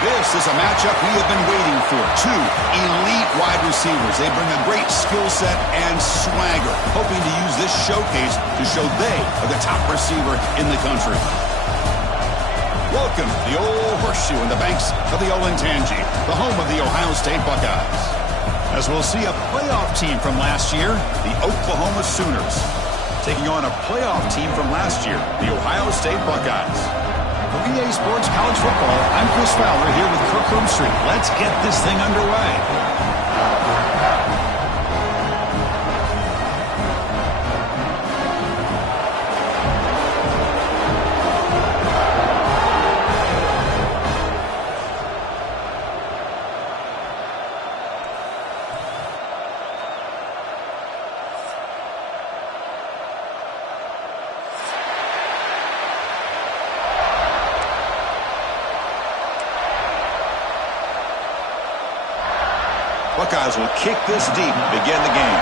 This is a matchup we have been waiting for. Two elite wide receivers. They bring a great skill set and swagger, hoping to use this showcase to show they are the top receiver in the country. Welcome to the old horseshoe in the banks of the old Ncaa, the home of the Ohio State Buckeyes. As we'll see a playoff team from last year, the Oklahoma Sooners, taking on a playoff team from last year, the Ohio State Buckeyes. For EA Sports College Football, I'm Chris Fowler here with Kirk Herbstreit. Let's get this thing underway. Buckeyes will kick this deep to begin the game.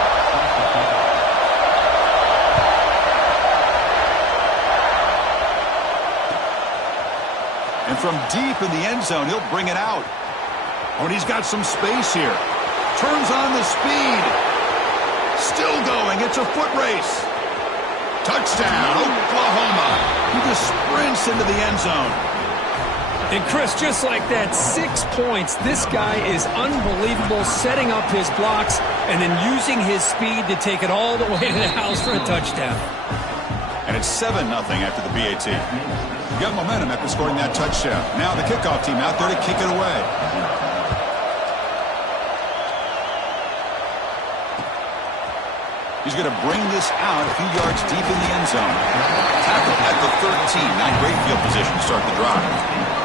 And from deep in the end zone, he'll bring it out. Oh, and he's got some space here. Turns on the speed. Still going. It's a foot race. Touchdown, Oklahoma. He just sprints into the end zone. And, Chris, just like that, 6 points. This guy is unbelievable, setting up his blocks and then using his speed to take it all the way to the house for a touchdown. And it's 7-0 after the BAT. You got momentum after scoring that touchdown. Now the kickoff team out there to kick it away. He's going to bring this out a few yards deep in the end zone. Tackle at the 13. Not great field position to start the drive.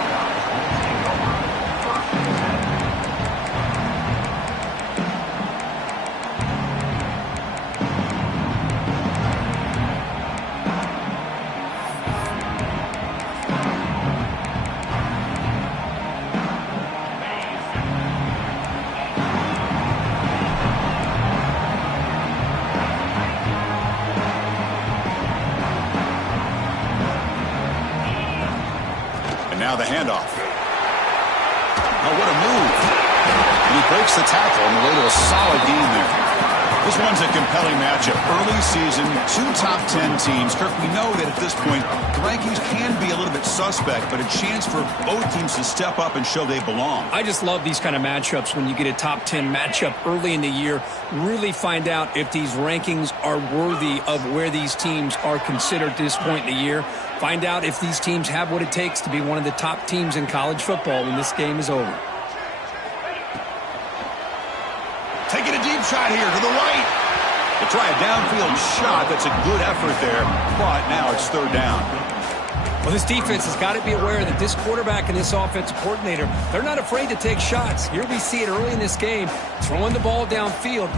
Now the handoff. Oh, what a move. And he breaks the tackle on the way to a solid gain there. This one's a compelling matchup. Early season, 2 top 10 teams. Kirk, we know that at this point, the rankings can be a little bit suspect, but a chance for both teams to step up and show they belong. I just love these kind of matchups when you get a top 10 matchup early in the year. Really find out if these rankings are worthy of where these teams are considered at this point in the year. Find out if these teams have what it takes to be one of the top teams in college football when this game is over. Taking a deep shot here to the right. To try a downfield shot. That's a good effort there, but now it's 3rd down. Well, this defense has got to be aware that this quarterback and this offensive coordinator, they're not afraid to take shots. Here we see it early in this game, throwing the ball downfield.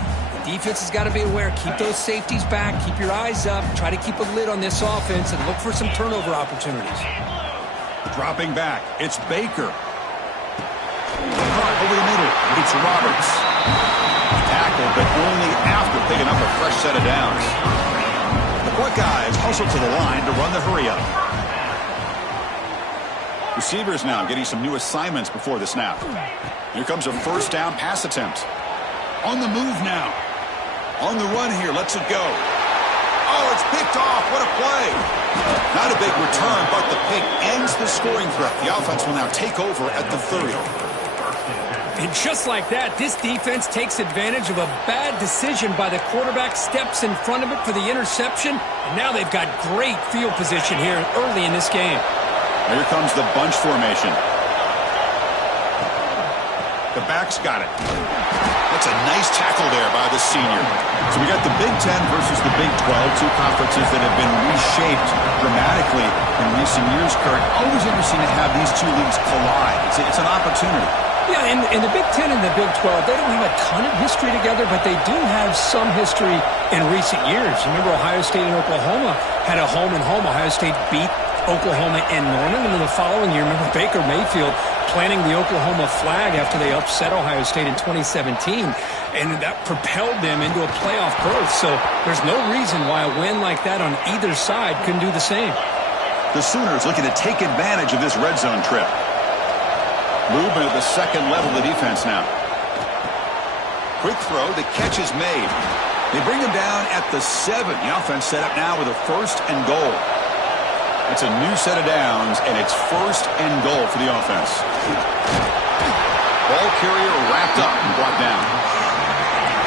The defense has got to be aware. Keep those safeties back. Keep your eyes up. Try to keep a lid on this offense and look for some turnover opportunities. Dropping back. It's Baker. Caught over the middle. It's Roberts. Tackled, but only after picking up a fresh set of downs. The Buckeyes hustle to the line to run the hurry-up. Receivers now getting some new assignments before the snap. Here comes a 1st down pass attempt. On the move now. On the run here. Lets it go. Oh, it's picked off. What a play. Not a big return, but the pick ends the scoring threat. The offense will now take over at the 30. And just like that, this defense takes advantage of a bad decision by the quarterback, steps in front of it for the interception, and now they've got great field position here early in this game. Here comes the bunch formation. The back's got it. That's a nice tackle there by the senior. So we got the Big Ten versus the Big 12, 2 conferences that have been reshaped dramatically in recent years, Kurt. Always interesting to have these 2 leagues collide. It's an opportunity. Yeah, in the Big Ten and the Big 12, they don't have a ton of history together, but they do have some history in recent years. Remember, Ohio State and Oklahoma had a home-and-home. Ohio State beat Oklahoma and Norman, and then the following year, remember Baker Mayfield planting the Oklahoma flag after they upset Ohio State in 2017, and that propelled them into a playoff berth. So there's no reason why a win like that on either side couldn't do the same. The Sooners looking to take advantage of this red zone trip. Movement at the second level of the defense now. Quick throw. The catch is made. They bring him down at the 7. The offense set up now with a 1st and goal. It's a new set of downs, and it's 1st and goal for the offense. Ball carrier wrapped up and brought down.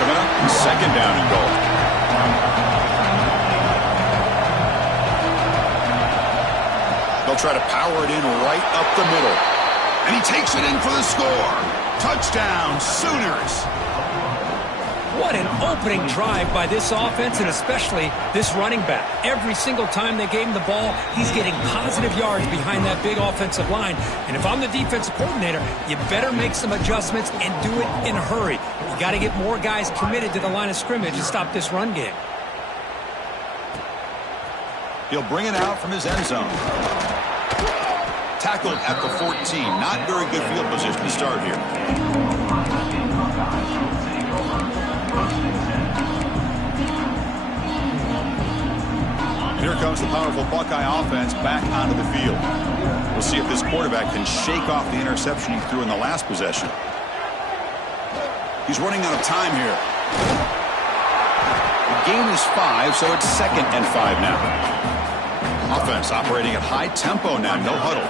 Coming up, 2nd down and goal. They'll try to power it in right up the middle. And he takes it in for the score. Touchdown, Sooners. What an opening drive by this offense, and especially this running back. Every single time they gave him the ball, he's getting positive yards behind that big offensive line. And if I'm the defensive coordinator, you better make some adjustments and do it in a hurry. You got to get more guys committed to the line of scrimmage to stop this run game. He'll bring it out from his end zone. Tackled at the 14. Not very good field position to start here. Here comes the powerful Buckeye offense back onto the field. We'll see if this quarterback can shake off the interception he threw in the last possession. He's running out of time here. The gain is 5, so it's 2nd and 5 now. Offense operating at high tempo now, no huddle.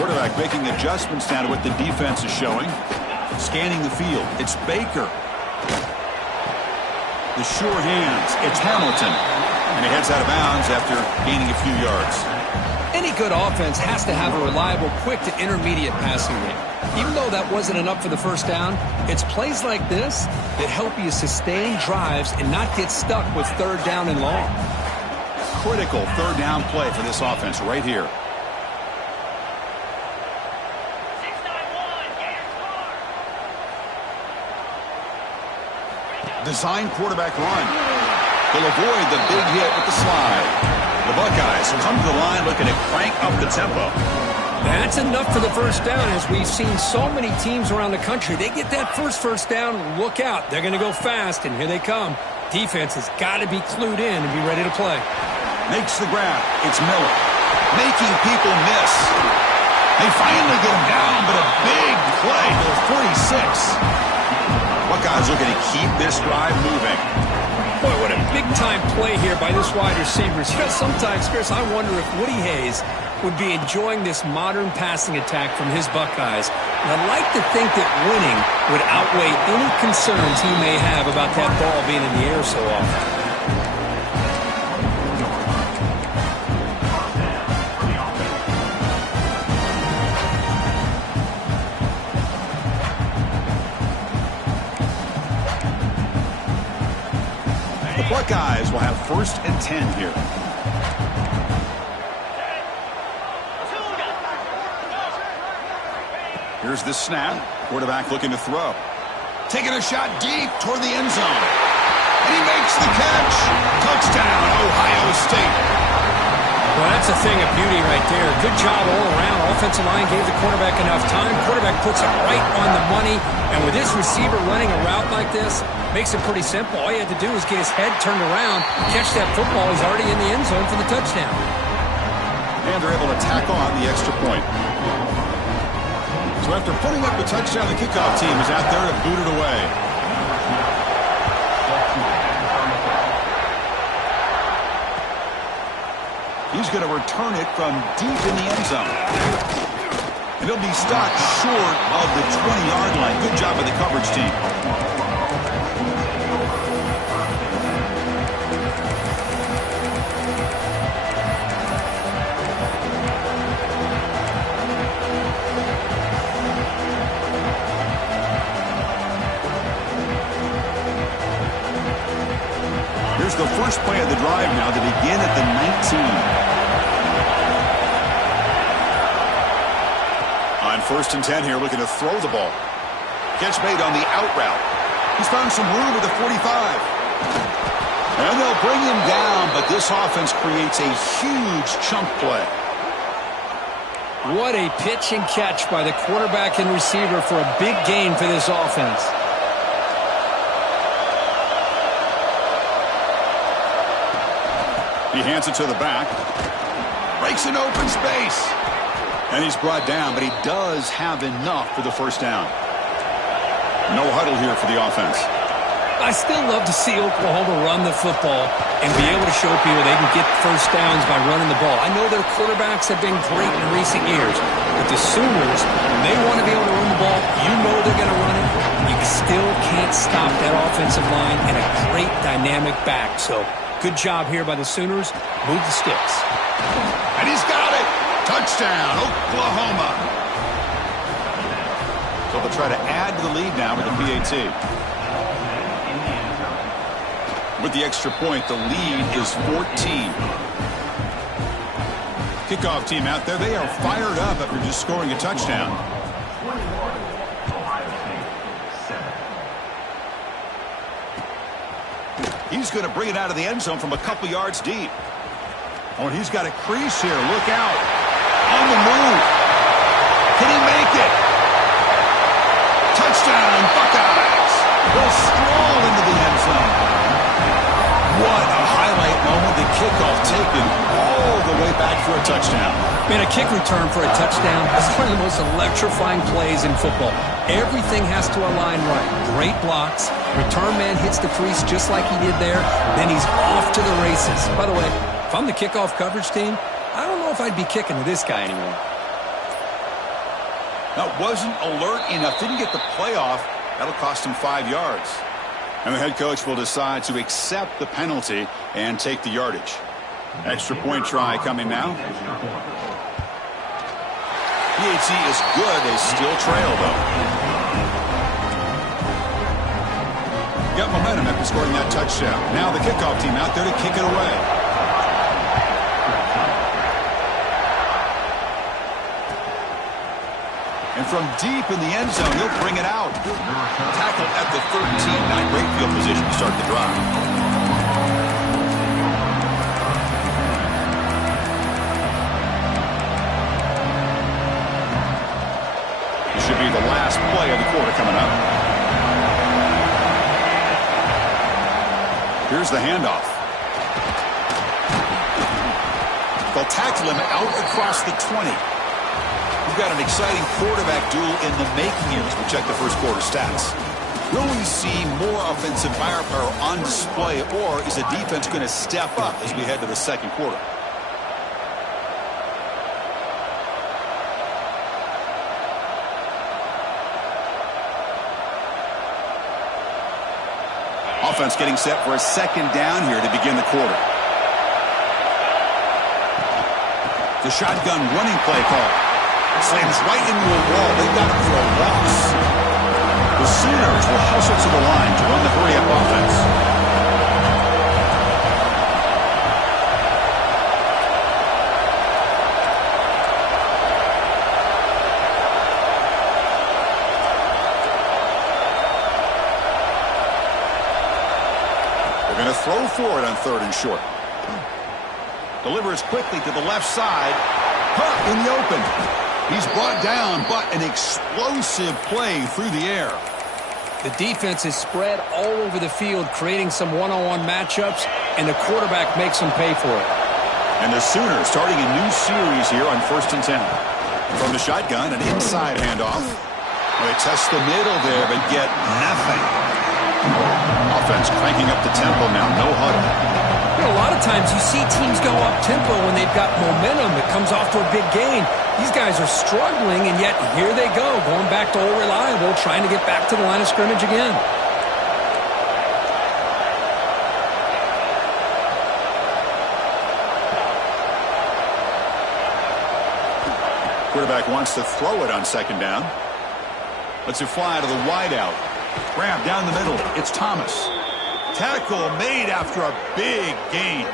Quarterback making adjustments now to what the defense is showing. Scanning the field. It's Baker. The sure hands. It's Hamilton. And he heads out of bounds after gaining a few yards. Any good offense has to have a reliable, quick to intermediate passing game. Even though that wasn't enough for the 1st down, it's plays like this that help you sustain drives and not get stuck with 3rd down and long. Critical 3rd down play for this offense right here. Design quarterback run. They'll avoid the big hit with the slide. The Buckeyes come to the line looking to crank up the tempo. That's enough for the 1st down, as we've seen so many teams around the country. They get that first down, look out. They're going to go fast, and here they come. Defense has got to be clued in and be ready to play. Makes the grab. It's Miller. Making people miss. They finally get him down, but a big play to the 46. Buckeyes looking to keep this drive moving. Boy, what a big-time play here by this wide receiver. You know, sometimes, Chris, I wonder if Woody Hayes would be enjoying this modern passing attack from his Buckeyes. And I'd like to think that winning would outweigh any concerns he may have about that ball being in the air so often. The Buckeyes will have 1st and 10 here. Here's the snap. Quarterback looking to throw. Taking a shot deep toward the end zone. And he makes the catch. Touchdown, Ohio State. Well, that's a thing of beauty right there. Good job all around. Offensive line gave the quarterback enough time. Quarterback puts it right on the money. And with this receiver running a route like this, makes it pretty simple. All you had to do is get his head turned around, catch that football. He's already in the end zone for the touchdown. And they're able to tack on the extra point. So after putting up the touchdown, the kickoff team is out there to boot it away. He's going to return it from deep in the end zone. And he'll be stopped short of the 20-yard line. Good job by the coverage team. Here's the first play of the drive now to begin at the 19. On 1st and 10 here, looking to throw the ball. Catch made on the out route. He's found some room at the 45. And they'll bring him down, but this offense creates a huge chunk play. What a pitch and catch by the quarterback and receiver for a big gain for this offense. He hands it to the back. Breaks an open space. And he's brought down, but he does have enough for the first down. No huddle here for the offense. I still love to see Oklahoma run the football and be able to show people they can get first downs by running the ball. I know their quarterbacks have been great in recent years, but the Sooners, when they want to be able to run the ball, you know they're going to run it. You still can't stop that offensive line and a great dynamic back. So good job here by the Sooners. Move the sticks. And he's got it. Touchdown, Oklahoma. So they'll try to add to the lead now with the PAT. With the extra point, the lead is 14. Kickoff team out there. They are fired up after just scoring a touchdown. He's going to bring it out of the end zone from a couple yards deep. Oh, and he's got a crease here. Look out. On the move. Can he make it? Touchdown, Buckeyes. Will stroll into the end zone. What a highlight moment. The kickoff taken all the way back for a touchdown. Man, a kick return for a touchdown is one of the most electrifying plays in football. Everything has to align right. Great blocks. Return man hits the crease just like he did there. Then he's off to the races. By the way, if I'm the kickoff coverage team, I don't know if I'd be kicking to this guy anymore. That wasn't alert enough. Didn't get the playoff. That'll cost him 5 yards. And the head coach will decide to accept the penalty and take the yardage. Extra point try coming now. PAT is good. They still trail, though. Got momentum after scoring that touchdown. Now the kickoff team out there to kick it away. And from deep in the end zone, he'll bring it out. Tackled at the 13. Not great field position to start the drive. This should be the last play of the quarter coming up. Here's the handoff. They'll tackle him out across the 20. We've got an exciting quarterback duel in the making here as we check the first quarter stats. Will we see more offensive firepower on display, or is the defense going to step up as we head to the second quarter? Offense getting set for a second down here to begin the quarter. The shotgun running play call. Slams right into a wall. They've got him for a loss. The Sooners will hustle to the line to run the hurry-up offense. They're going to throw for it on 3rd and short. Delivers quickly to the left side. Huh, in the open. He's brought down, but an explosive play through the air. The defense is spread all over the field, creating some one-on-one matchups, and the quarterback makes them pay for it. And the Sooners starting a new series here on 1st and 10. From the shotgun, an inside handoff. Well, they test the middle there, but get nothing. Offense cranking up the tempo now, no huddle. You know, a lot of times you see teams go up-tempo when they've got momentum that comes off to a big gain. These guys are struggling, and yet here they go, going back to old reliable, trying to get back to the line of scrimmage again. Quarterback wants to throw it on second down. Lets it fly to the wideout. Grab down the middle. It's Thomas. Tackle made after a big gain.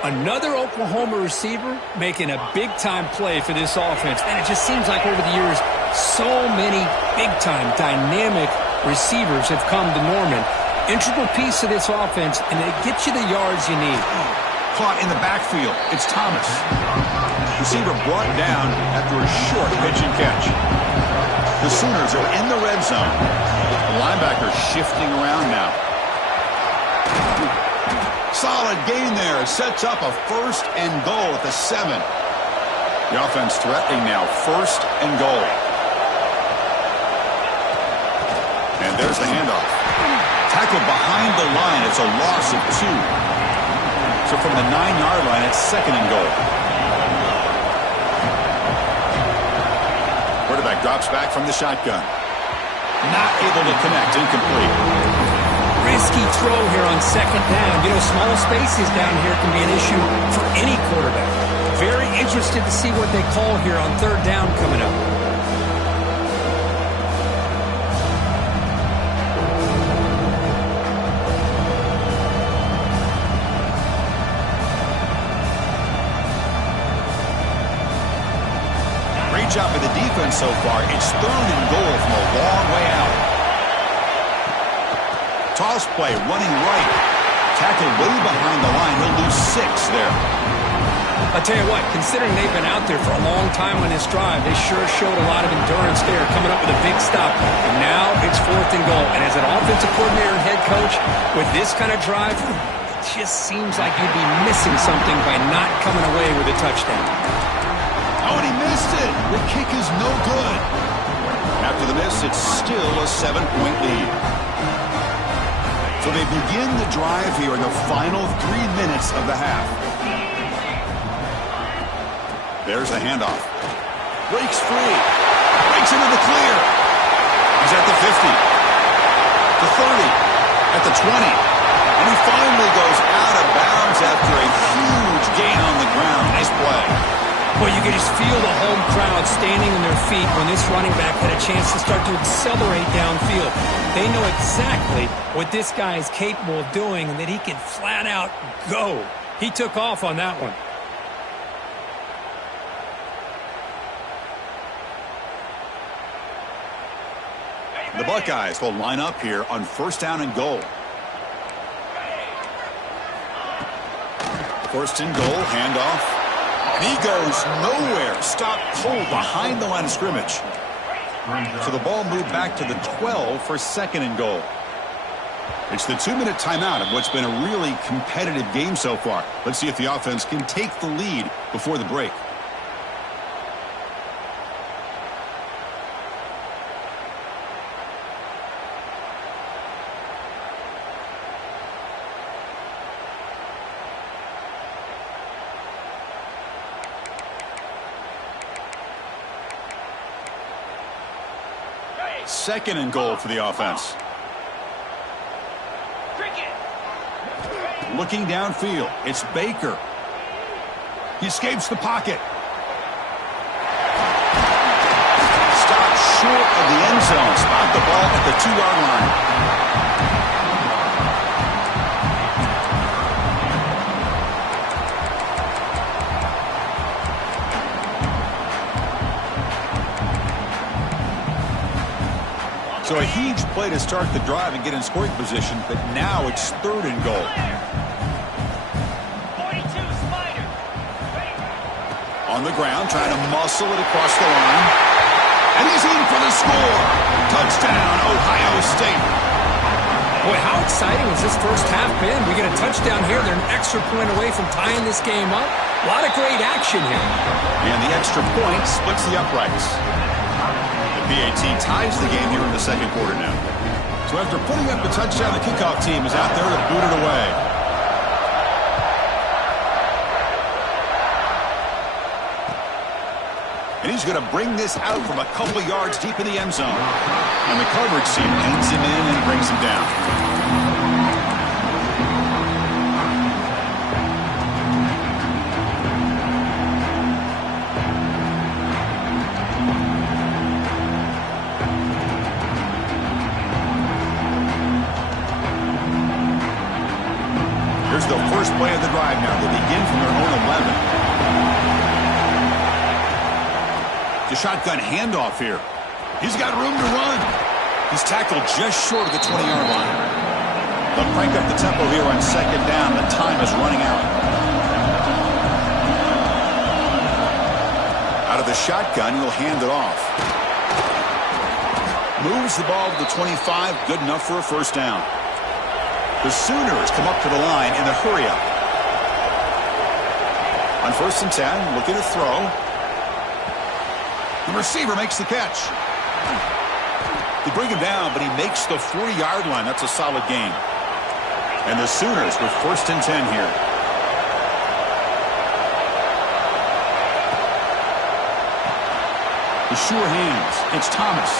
Another Oklahoma receiver making a big-time play for this offense. And it just seems like over the years, so many big-time, dynamic receivers have come to Norman. Integral piece of this offense, and they get you the yards you need. Caught in the backfield. It's Thomas. Receiver brought down after a short pitch and catch. The Sooners are in the red zone. The linebacker shifting around now. Solid gain there. Sets up a 1st and goal at the 7. The offense threatening now, 1st and goal. And there's the handoff. Tackled behind the line. It's a loss of 2. So from the 9-yard line, it's 2nd and goal. Quarterback drops back from the shotgun. Not able to connect. Incomplete. Risky throw here on 2nd down. You know, small spaces down here can be an issue for any quarterback. Very interested to see what they call here on 3rd down coming up. Great job by the defense so far. It's 3rd and goal from a long way out. Toss play, running right. Tackled way behind the line. He'll lose 6 there. I'll tell you what, considering they've been out there for a long time on this drive, they sure showed a lot of endurance there, coming up with a big stop. And now it's 4th and goal. And as an offensive coordinator and head coach, with this kind of drive, it just seems like you'd be missing something by not coming away with a touchdown. Oh, and he missed it. The kick is no good. After the miss, it's still a 7-point lead. So they begin the drive here in the final 3 minutes of the half. There's the handoff. Breaks free. Breaks into the clear. He's at the 50. The 30. At the 20. And he finally goes out of bounds after a huge gain on the ground. Nice play. Well, you can just feel the home crowd standing on their feet when this running back had a chance to start to accelerate downfield. They know exactly what this guy is capable of doing and that he can flat out go. He took off on that one. The Buckeyes will line up here on 1st down and goal. 1st and goal, handoff. And he goes nowhere. Stopped cold behind the line of scrimmage. So the ball moved back to the 12 for 2nd and goal. It's the 2-minute timeout of what's been a really competitive game so far. Let's see if the offense can take the lead before the break. Second and goal for the offense. Looking downfield, it's Baker. He escapes the pocket. Stopped short of the end zone. Spot the ball at the 2-yard line. So a huge play to start the drive and get in scoring position, but now it's 3rd and goal. 42 Spider. On the ground, trying to muscle it across the line. And he's in for the score. Touchdown, Ohio State. Boy, how exciting has this first half been? We get a touchdown here. They're an extra point away from tying this game up. A lot of great action here. And the extra point splits the uprights. PAT ties the game here in the 2nd quarter now. So after putting up the touchdown, the kickoff team is out there to boot it away. And he's going to bring this out from a couple yards deep in the end zone. And the coverage team pins him in and brings him down. Here's the first play of the drive now. They begin from their own 11. The shotgun handoff here. He's got room to run. He's tackled just short of the 20-yard line. They'll crank up the tempo here on 2nd down. The time is running out. Out of the shotgun, he'll hand it off. Moves the ball to the 25. Good enough for a 1st down. The Sooners come up to the line in the hurry-up. On 1st and 10, looking to throw. The receiver makes the catch. They bring him down, but he makes the 40-yard line. That's a solid gain. And the Sooners with 1st and 10 here. The sure hands. It's Thomas.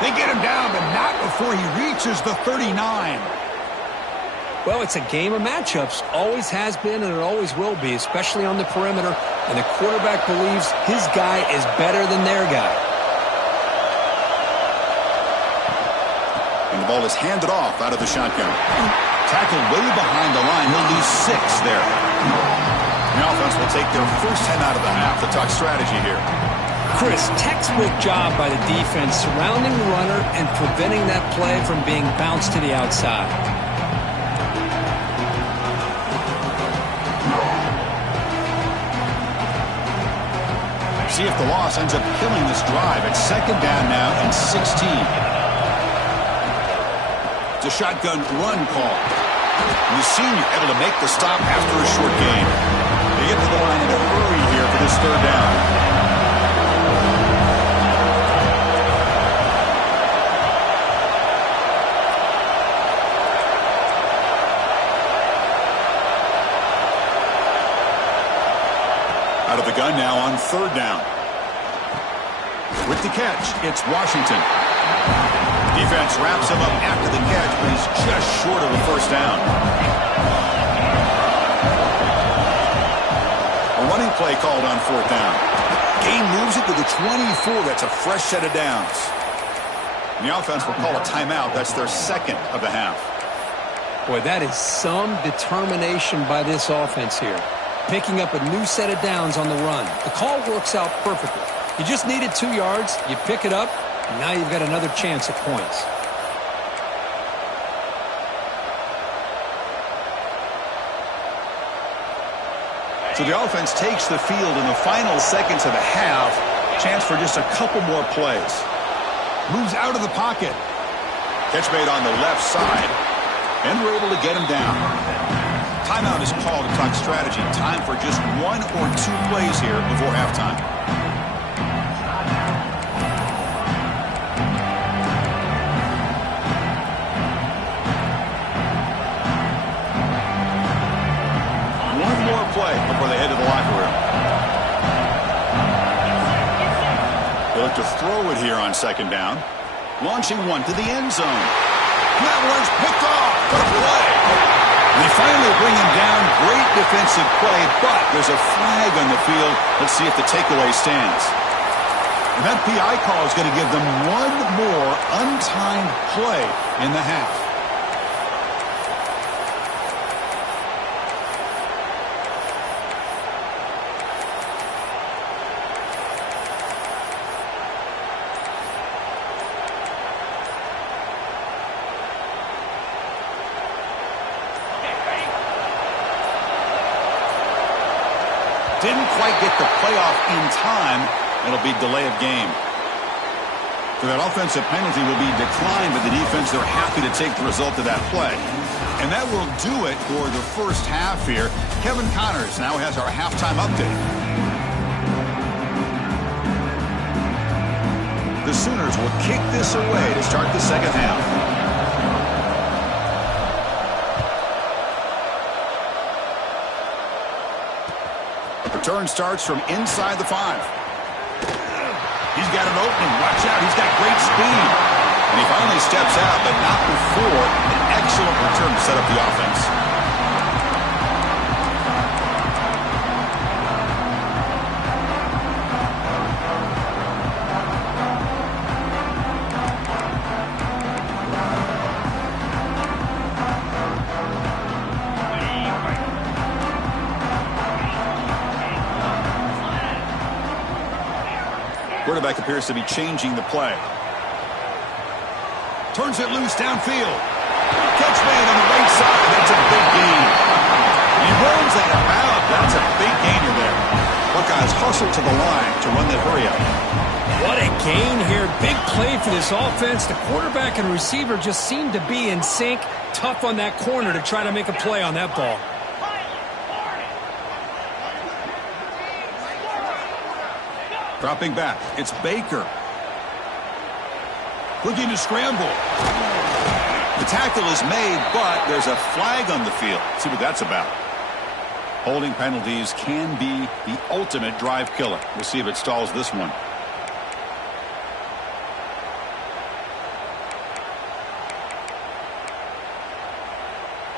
They get him down, but not before he reaches the 39. Well, it's a game of matchups. Always has been, and it always will be, especially on the perimeter. And the quarterback believes his guy is better than their guy. And the ball is handed off out of the shotgun. Tackled way behind the line. He'll lose 6 there. The offense will take their first 10 out of the half. The talk strategy here. Chris, textbook job by the defense surrounding the runner and preventing that play from being bounced to the outside. See if the loss ends up killing this drive. It's 2nd down now and 16. It's a shotgun run call. And the senior able to make the stop after a short gain. They get to the line in a hurry here for this 3rd down. Out of the gun now on 3rd down. With the catch, it's Washington. Defense wraps him up after the catch, but he's just short of the 1st down. A running play called on 4th down. Gain moves it to the 24. That's a fresh set of downs. And the offense will call a timeout. That's their 2nd of the half. Boy, that is some determination by this offense here. Picking up a new set of downs on the run. The call works out perfectly. You just needed 2 yards. You pick it up, and now you've got another chance at points. So the offense takes the field in the final seconds of the half. Chance for just a couple more plays. Moves out of the pocket. Catch made on the left side. And we're able to get him down. Timeout is called to talk strategy. Time for just 1 or 2 plays here before halftime. One more play before they head to the locker room. They look to throw it here on 2nd down. Launching one to the end zone. And that one's picked off. What a play. They finally bring him down. Great defensive play, but there's a flag on the field. Let's see if the takeaway stands. And that PI call is going to give them one more untimed play in the half. Didn't quite get the playoff in time. It'll be delay of game. So that offensive penalty will be declined by the defense. They're happy to take the result of that play. And that will do it for the first half here. Kevin Connors now has our halftime update. The Sooners will kick this away to start the second half. Return starts from inside the 5. He's got an opening. Watch out. He's got great speed. And he finally steps out, but not before an excellent return to set up the offense. Quarterback appears to be changing the play. Turns it loose downfield. Catch made on the right side. That's a big gain. He runs out of bounds. That's a big gainer there. Buckeyes hustle to the line to run that hurry up. What a gain here. Big play for this offense. The quarterback and receiver just seem to be in sync. Tough on that corner to try to make a play on that ball. Dropping back, it's Baker. Looking to scramble. The tackle is made, but there's a flag on the field. Let's see what that's about. Holding penalties can be the ultimate drive killer. We'll see if it stalls this one.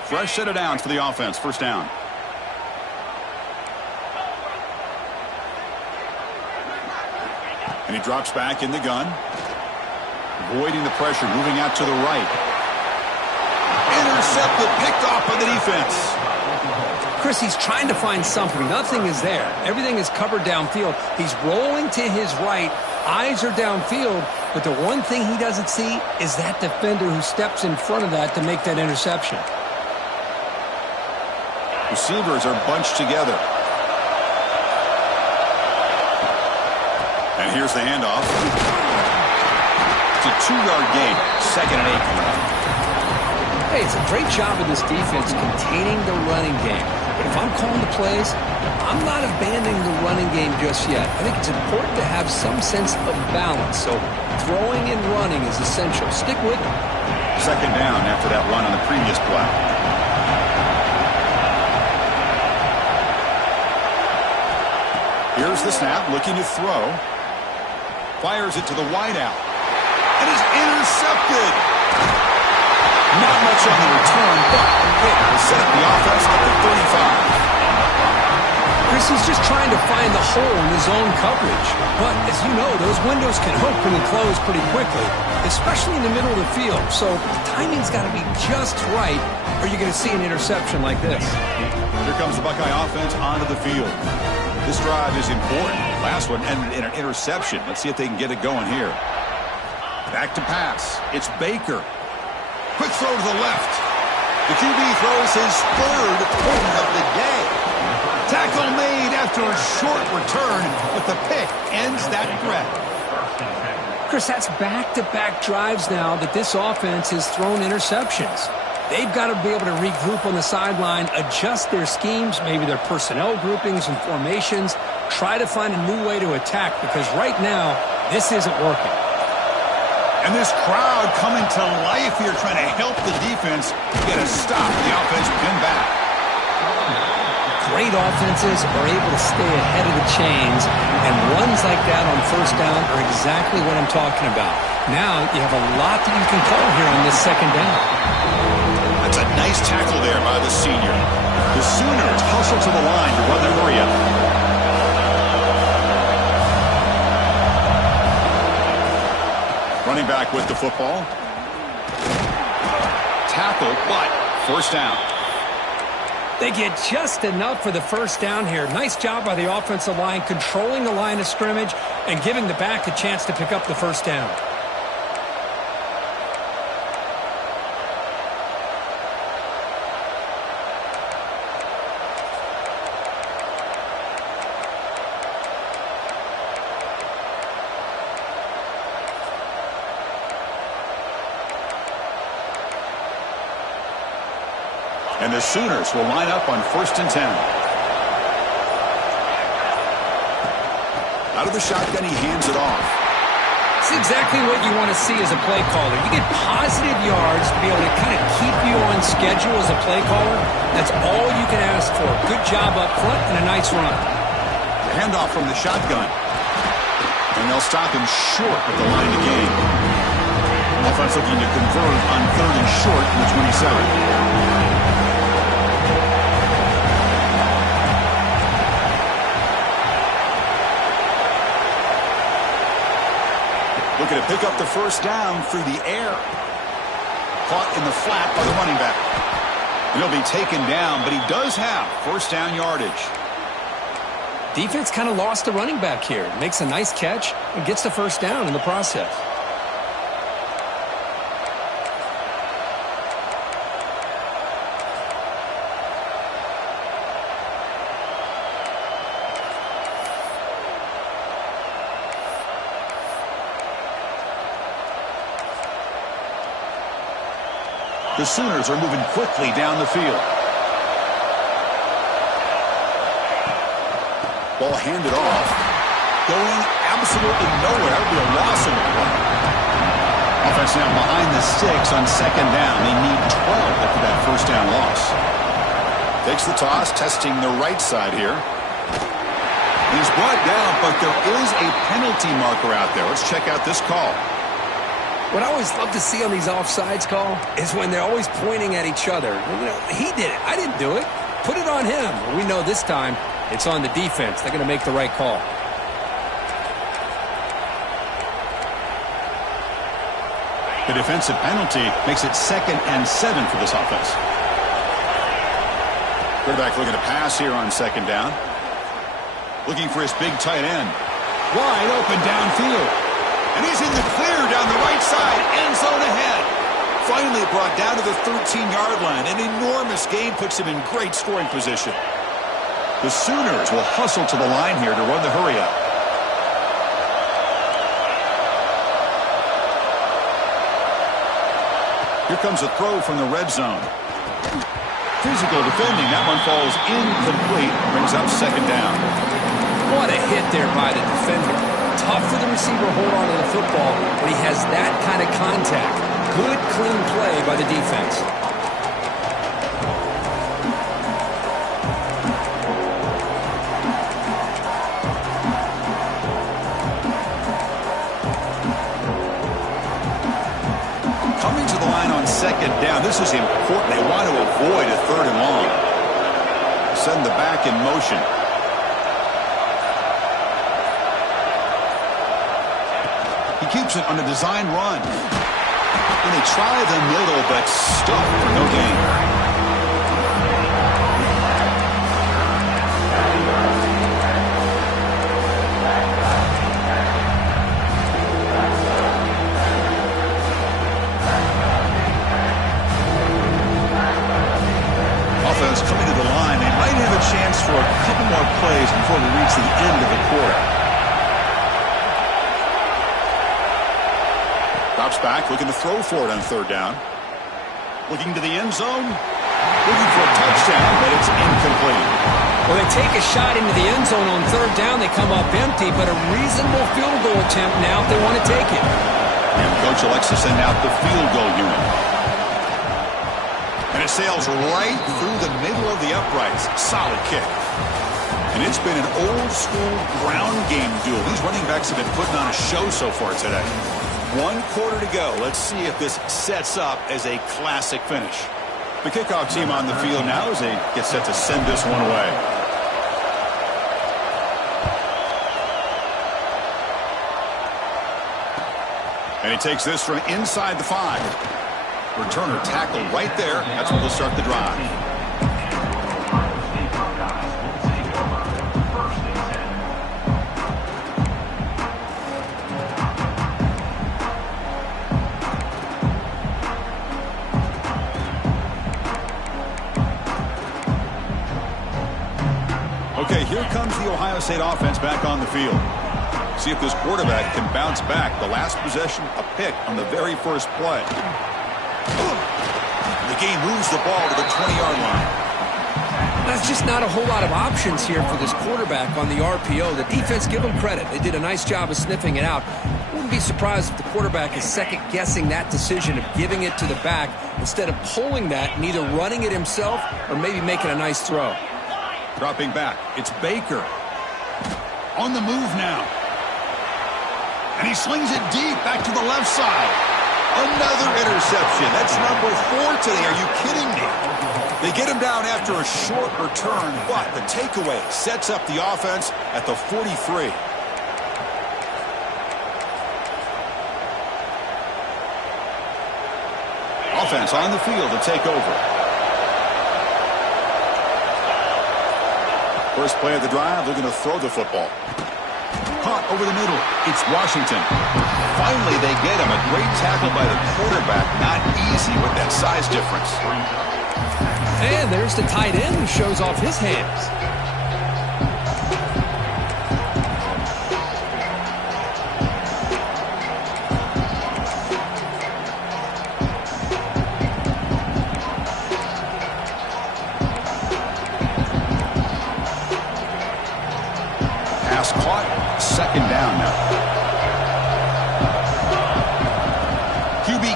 Fresh set of downs for the offense. First down. And he drops back in the gun. Avoiding the pressure, moving out to the right. Intercepted, picked off by the defense. Chris, he's trying to find something. Nothing is there. Everything is covered downfield. He's rolling to his right. Eyes are downfield. But the one thing he doesn't see is that defender who steps in front of that to make that interception. Receivers are bunched together. And here's the handoff. It's a 2-yard gain. 2nd and 8. Hey, it's a great job of this defense containing the running game. But if I'm calling the plays, I'm not abandoning the running game just yet. I think it's important to have some sense of balance. So throwing and running is essential. Stick with it. 2nd down after that run on the previous play. Here's the snap, looking to throw. Fires it to the wideout. And is intercepted. Not much on the return, but it will set up the offense at the 35. Chris, he's just trying to find the hole in his own coverage. But, as you know, those windows can open and close pretty quickly, especially in the middle of the field. So the timing's got to be just right, or you're going to see an interception like this. Here comes the Buckeye offense onto the field. This drive is important. Last one ended in an interception. Let's see if they can get it going here. Back to pass. It's Baker. Quick throw to the left. The QB throws his 3rd point of the day. Tackle made after a short return, but the pick ends that threat. Chris, that's back-to-back drives now that this offense has thrown interceptions. They've got to be able to regroup on the sideline, adjust their schemes, maybe their personnel groupings and formations, try to find a new way to attack, because right now, this isn't working. And this crowd coming to life here, trying to help the defense get a stop. The offense pinned back. Great offenses are able to stay ahead of the chains, and runs like that on 1st down are exactly what I'm talking about. Now you have a lot that you can call here on this 2nd down. That's a nice tackle there by the senior. The Sooners hustle to the line to run their area. Running back with the football. Tackle, but 1st down. They get just enough for the 1st down here. Nice job by the offensive line, controlling the line of scrimmage and giving the back a chance to pick up the 1st down. And the Sooners will line up on 1st and 10. Out of the shotgun, he hands it off. It's exactly what you want to see as a play caller. You get positive yards to be able to kind of keep you on schedule as a play caller. That's all you can ask for. Good job up front and a nice run. The handoff from the shotgun. And they'll stop him short at the line of game. Offense looking to convert on 3rd and short in the 27. Looking to pick up the 1st down through the air. Caught in the flat by the running back. And he'll be taken down, but he does have 1st down yardage. Defense kind of lost the running back here. Makes a nice catch and gets the 1st down in the process. The Sooners are moving quickly down the field. Ball handed off. going absolutely nowhere. That would be a loss of the play. Offense now behind the 6 on second down. They need 12 after that first down loss. Takes the toss, testing the right side here. He's brought down, but there is a penalty marker out there. Let's check out this call. What I always love to see on these offsides call is when they're always pointing at each other. You know, he did it. I didn't do it. Put it on him. We know this time it's on the defense. They're going to make the right call. The defensive penalty makes it 2nd and 7 for this offense. Quarterback looking to pass here on second down. Looking for his big tight end. Wide open downfield. And he's in the clear down the right side. End zone ahead. Finally brought down to the 13-yard line. An enormous gain puts him in great scoring position. The Sooners will hustle to the line here to run the hurry up. Here comes a throw from the red zone. Physical defending. That one falls incomplete. Brings up second down. What a hit there by the defender. Tough for the receiver to hold on to the football when he has that kind of contact. Good, clean play by the defense. Coming to the line on second down. This is important. They want to avoid a 3rd and long. Send the back in motion. He keeps it on a design run. And they try the middle, but stuffed for no gain. Offense coming to the line. They might have a chance for a couple more plays before we reach the end of the quarter. Drops back, looking to throw for it on 3rd down. Looking to the end zone. Looking for a touchdown, but it's incomplete. Well, they take a shot into the end zone on 3rd down. They come up empty, but a reasonable field goal attempt now if they want to take it. And the coach elects to send out the field goal unit. And it sails right through the middle of the uprights. Solid kick. And it's been an old-school ground game duel. These running backs have been putting on a show so far today. 1 quarter to go. Let's see if this sets up as a classic finish. The kickoff team on the field now as they get set to send this one away. And he takes this from inside the 5. Returner tackled right there. That's what will start the drive. Okay, here comes the Ohio State offense back on the field. See if this quarterback can bounce back. The last possession, a pick on the very first play. The game moves the ball to the 20-yard line. There's just not a whole lot of options here for this quarterback on the RPO. The defense, give them credit. They did a nice job of sniffing it out. Wouldn't be surprised if the quarterback is second-guessing that decision of giving it to the back instead of pulling that and either running it himself or maybe making a nice throw. Dropping back, it's Baker. On the move now. And he slings it deep back to the left side. Another interception. That's number 4 today. Are you kidding me? They get him down after a short return, but the takeaway sets up the offense at the 43. Offense on the field to take over. First play of the drive, looking to throw the football. Caught over the middle. It's Washington. Finally, they get him. A great tackle by the quarterback. Not easy with that size difference. And there's the tight end who shows off his hands.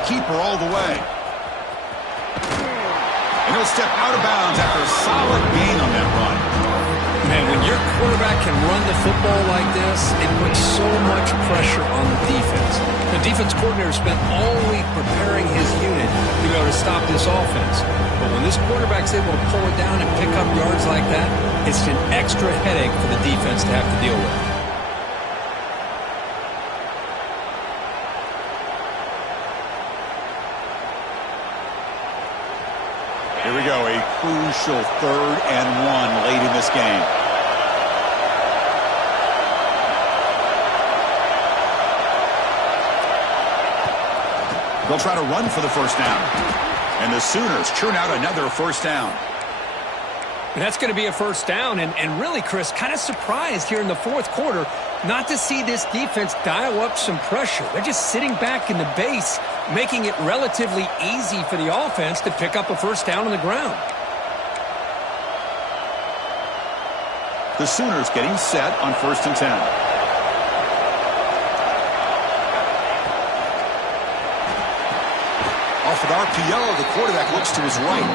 keeper all the way. And he'll step out of bounds after a solid gain on that run. Man, when your quarterback can run the football like this, it puts so much pressure on the defense. The defense coordinator spent all week preparing his unit to be able to stop this offense. But when this quarterback's able to pull it down and pick up yards like that, it's an extra headache for the defense to have to deal with. Here we go, a crucial 3rd and 1 late in this game. They'll try to run for the first down. And the Sooners churn out another first down. And that's going to be a first down. And really, Chris, kind of surprised here in the 4th quarter not to see this defense dial up some pressure. They're just sitting back in the base, making it relatively easy for the offense to pick up a first down on the ground. The Sooners getting set on 1st and 10. Off an RPO, the quarterback looks to his right.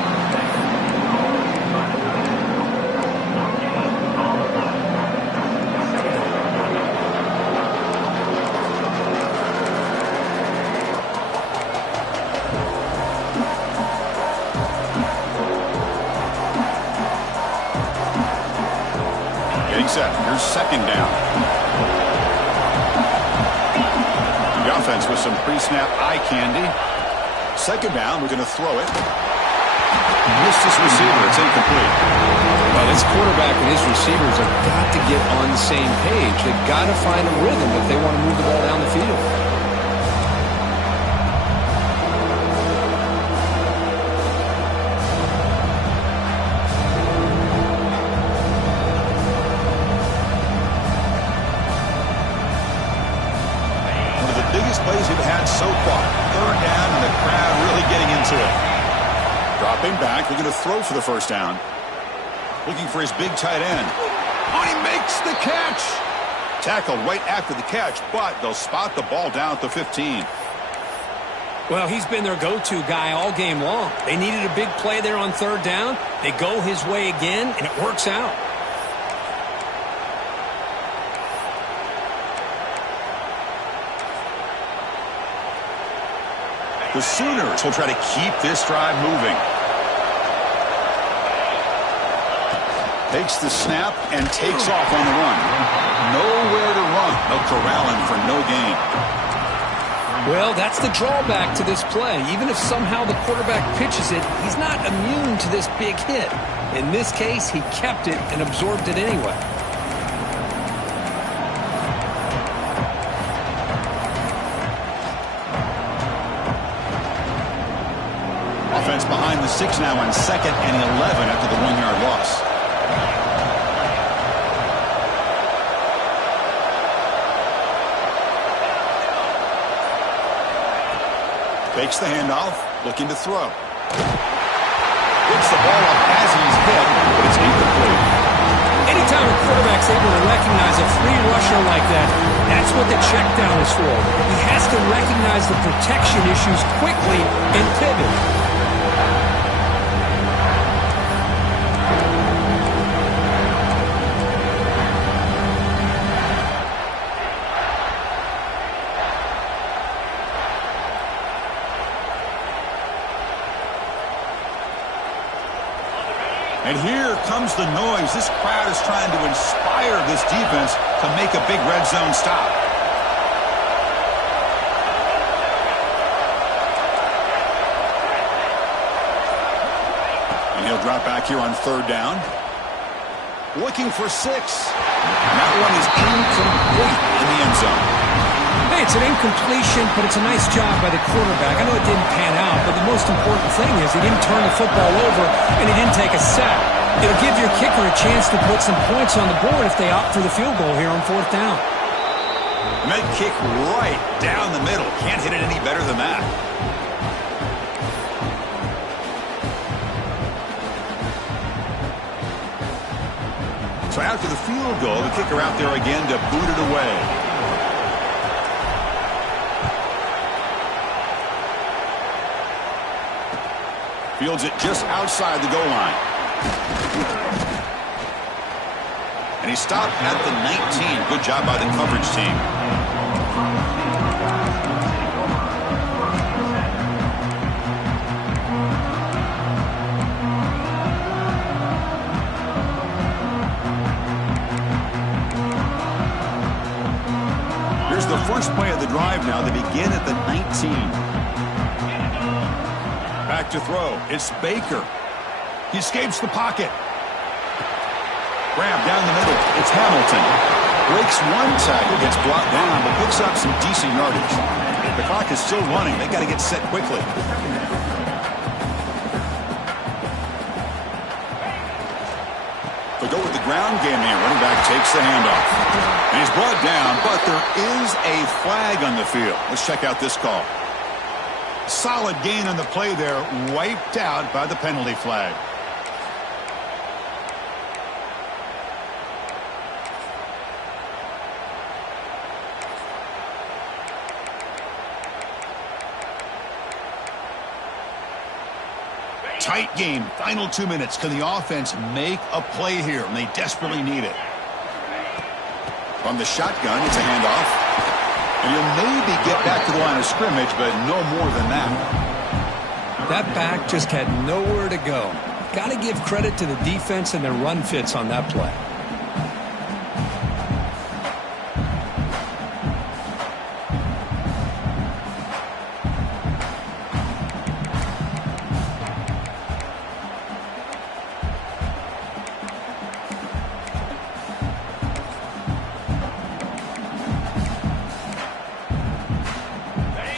Here's 2nd down. The offense with some pre-snap eye candy. 2nd down, we're going to throw it. Missed his receiver. It's incomplete. Well, this quarterback and his receivers have got to get on the same page. They've got to find a rhythm if they want to move the ball down the field. Plays we've had so far. 3rd down and the crowd really getting into it. Dropping back. We're going to throw for the first down. Looking for his big tight end. Oh, he makes the catch. Tackled right after the catch, but they'll spot the ball down at the 15. Well, he's been their go-to guy all game long. They needed a big play there on 3rd down. They go his way again, and it works out. The Sooners will try to keep this drive moving. Takes the snap and takes off on the run. Nowhere to run. They'll corral him for no gain. Well, that's the drawback to this play. Even if somehow the quarterback pitches it, he's not immune to this big hit. In this case, he kept it and absorbed it anyway. Offense behind the 6 now on 2nd and 11 after the 1-yard loss. Takes the handoff, looking to throw. Gets the ball up as he's hit, but it's incomplete. Anytime a quarterback's able to recognize a free rusher like that, that's what the check down is for. He has to recognize the protection issues quickly and pivot. And here comes the noise. This crowd is trying to inspire this defense to make a big red zone stop. And he'll drop back here on 3rd down. Looking for 6. And that one is incomplete in the end zone. Hey, it's an incompletion, but it's a nice job by the quarterback. I know it didn't pan out, but the most important thing is he didn't turn the football over and he didn't take a sack. It'll give your kicker a chance to put some points on the board if they opt for the field goal here on 4th down. And that kick right down the middle. Can't hit it any better than that. So after the field goal, the kicker out there again to boot it away. Fields it just outside the goal line. And he stopped at the 19. Good job by the coverage team. Here's the first play of the drive now. They begin at the 19. Back to throw. It's Baker. He escapes the pocket. Grab down the middle. It's Hamilton. Breaks one tackle, gets brought down, but picks up some decent yardage. The clock is still running. They got to get set quickly. They go with the ground game here. Running back takes the handoff. And he's brought down, but there is a flag on the field. Let's check out this call. Solid gain on the play there. Wiped out by the penalty flag. Tight game. Final 2 minutes. Can the offense make a play here? And they desperately need it. From the shotgun, it's a handoff. And he'll maybe get back to the line of scrimmage, but no more than that. That back just had nowhere to go. Got to give credit to the defense and their run fits on that play.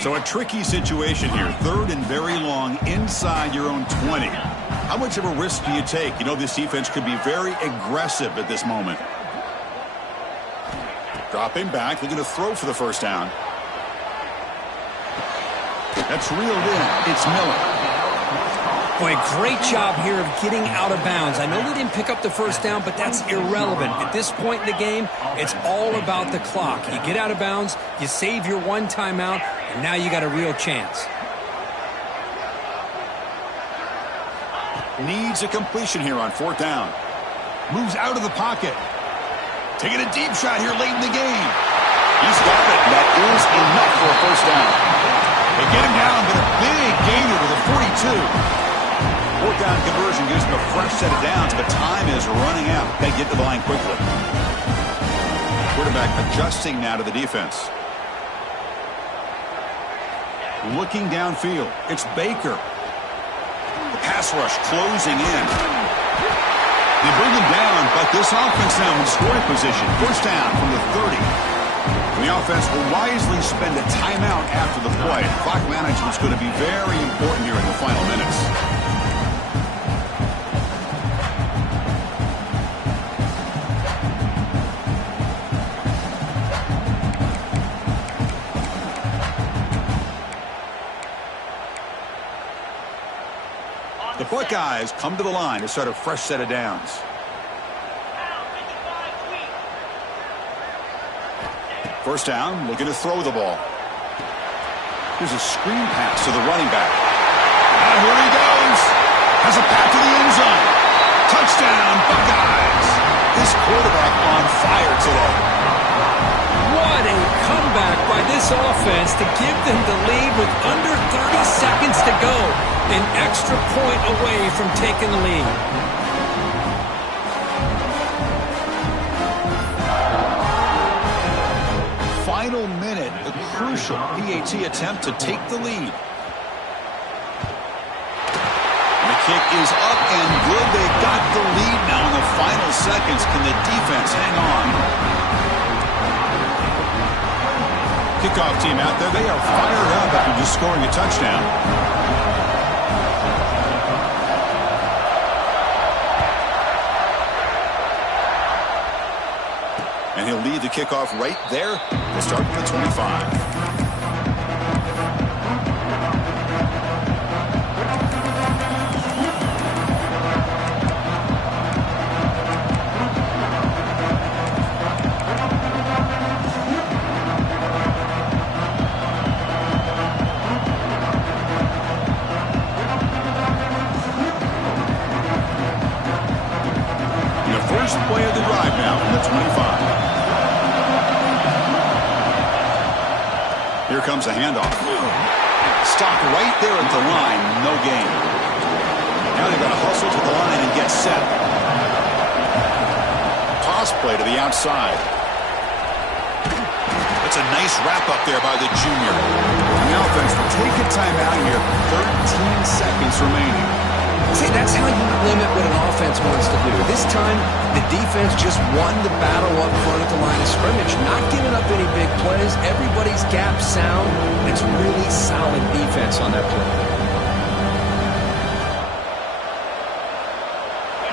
So a tricky situation here. Third and very long inside your own 20. How much of a risk do you take? You know this defense could be very aggressive at this moment. Dropping back, looking to throw for the first down. That's reeled in. It's Miller. Boy, great job here of getting out of bounds. I know they didn't pick up the first down, but that's irrelevant. At this point in the game, it's all about the clock. You get out of bounds, you save your one timeout, and now you got a real chance. Needs a completion here on fourth down. Moves out of the pocket. Taking a deep shot here late in the game. He's got it. That is enough for a first down. They get him down, but a big gainer with a 42. Fourth down conversion gives them a fresh set of downs, but time is running out. They get to the line quickly. Quarterback adjusting now to the defense. Looking downfield. It's Baker. The pass rush closing in. They bring him down, but this offense now in scoring position. First down from the 30. And the offense will wisely spend a timeout after the play. Clock management is going to be very important here in the final minutes. The Buckeyes come to the line to start a fresh set of downs. First down, looking to throw the ball. Here's a screen pass to the running back. And here he goes. Has a pass to the end zone. Touchdown, Buckeyes. This quarterback on fire today. What a comeback by this offense to give them the lead with under 30 seconds to go. An extra point away from taking the lead. Final minute, a crucial PAT attempt to take the lead. And the kick is up and good. They got the lead now in the final seconds. Can the defense hang on? Kickoff team out there. They are fired up after just scoring a touchdown. And he'll lead the kickoff right there. They'll start from the 25. Here comes a handoff. Stopped right there at the line. No gain. Now they've got to hustle to the line and get set. Toss play to the outside. That's a nice wrap-up there by the junior. The offense will take a timeout here. 13 seconds remaining. See, that's how you limit what an offense wants to do. This time, the defense just won the battle up front at the line of scrimmage, not giving up any big plays. Everybody's gap sound. It's really solid defense on that play.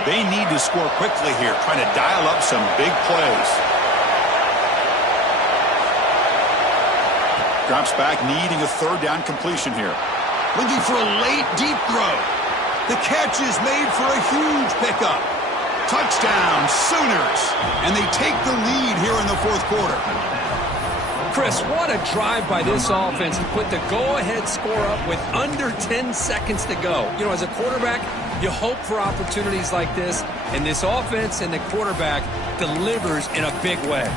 They need to score quickly here, trying to dial up some big plays. Drops back, needing a third down completion here. Looking for a late, deep throw. The catch is made for a huge pickup. Touchdown, Sooners. And they take the lead here in the fourth quarter. Chris, what a drive by this offense to put the go-ahead score up with under 10 seconds to go. You know, as a quarterback, you hope for opportunities like this, and this offense and the quarterback delivers in a big way.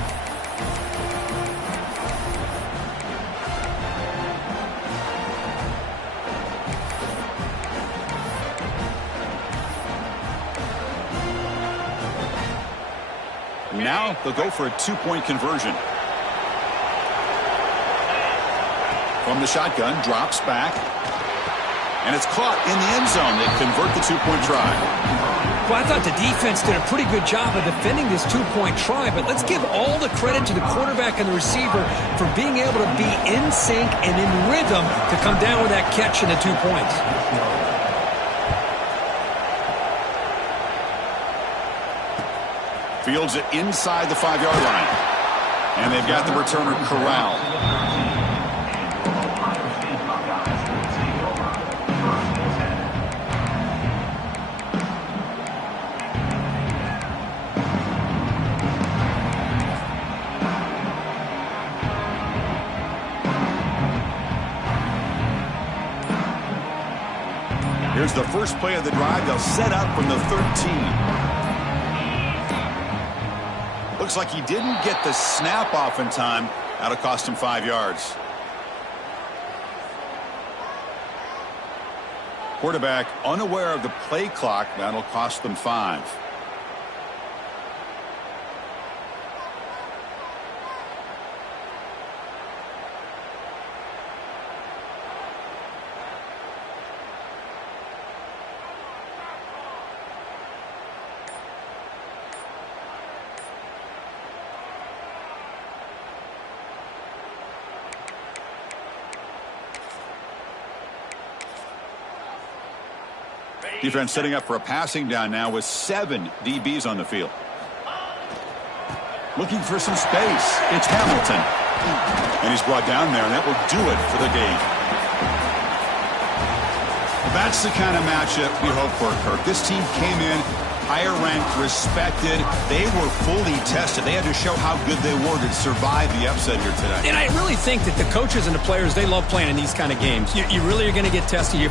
Now they'll go for a two-point conversion. From the shotgun, drops back. And it's caught in the end zone. They convert the two-point try. Well, I thought the defense did a pretty good job of defending this two-point try, but let's give all the credit to the quarterback and the receiver for being able to be in sync and in rhythm to come down with that catch and the 2 points. Fields it inside the 5-yard line. And they've got the returner corralled. Here's the first play of the drive. They'll set up from the 13. Looks like he didn't get the snap off in time. That'll cost him 5 yards. Quarterback unaware of the play clock. That'll cost them 5. Defense setting up for a passing down now with 7 DBs on the field. Looking for some space. It's Hamilton. And he's brought down there, and that will do it for the game. That's the kind of matchup we hope for, Kirk. This team came in higher ranked, respected. They were fully tested. They had to show how good they were to survive the upset here today. And I really think that the coaches and the players, they love playing in these kind of games. You really are going to get tested here.